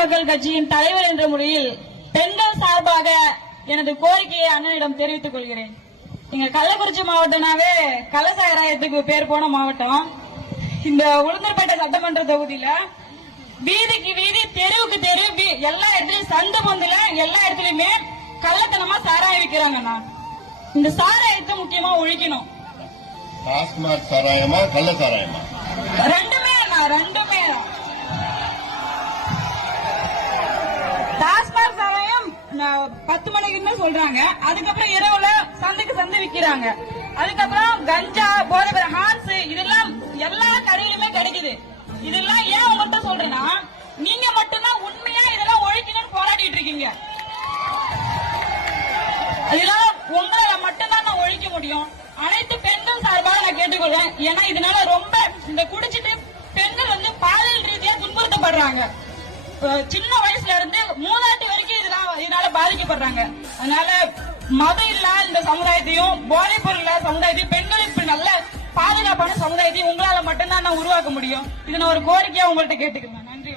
மக்கள் கட்சியின் தலைவர் என்ற முறையில் பெண்கள் சார்பாக எனது கோரிக்கையை அண்ணனிடம் தெரிவித்துக் கொள்கிறேன். இங்க கள்ளக்குறிச்சி மாவட்டம்னாவே கள்ளசாராயத்துக்கு பேர் போன மாவட்டம். இந்த உளுந்தூர்பேட்டை சட்டமன்ற தொகுதியில வீதிக்கு வீதி தெருவுக்கு தெரு எல்லா இடத்துலயும் சந்து பொந்துல எல்லா இடத்துலயுமே கள்ளத்தனமா சாராயம் விக்கிறாங்கண்ணா இந்த சாராயத்தை முக்கியமா ஒழிக்கணும். டாஸ்மாக் சாராயமா கள்ள சாராயமா ரெண்டுமே அண்ணா ரெண்டுமே. பத்து மணிக்குன்னு சொல்றாங்க. அதுக்கப்புறம் இரவுல சந்தைக்கு சந்தை விக்கிறாங்க. அதுக்கப்புறம் கஞ்சா போதை ஹான்ஸ் இதெல்லாம் எல்லா கடையிலுமே கிடைக்குது. இதெல்லாம் ஏன் உங்கள்கிட்ட சொல்றேன்னா நீங்க மட்டும்தான் உண்மையா இதெல்லாம் ஒழிக்கணும்னு போராடிட்டு இருக்கீங்க. இதெல்லாம் உங்களை மட்டும்தான் நான் ஒழிக்க முடியும். அனைத்து பெண்கள் சார்பாக நான் கேட்டுக்கொள்றேன். ஏன்னா இதனால ரொம்ப இந்த குடிச்சிட்டு பெண்கள் வந்து பாலியல் ரீதியா துன்புறுத்தப்படுறாங்க. சின்ன வயசுல இருந்து கஷ்டப்படுறாங்க. அதனால மதம் இல்லாத இந்த சமுதாயத்தையும் போதைப் பொருள் இல்லாத சமுதாயத்தையும் பெண்களுக்கு நல்ல பாதுகாப்பான சமுதாயத்தையும் உங்களால மட்டும்தான் நான் உருவாக்க முடியும். இது நான் ஒரு கோரிக்கையா உங்கள்கிட்ட கேட்டுக்கிறேன். நன்றி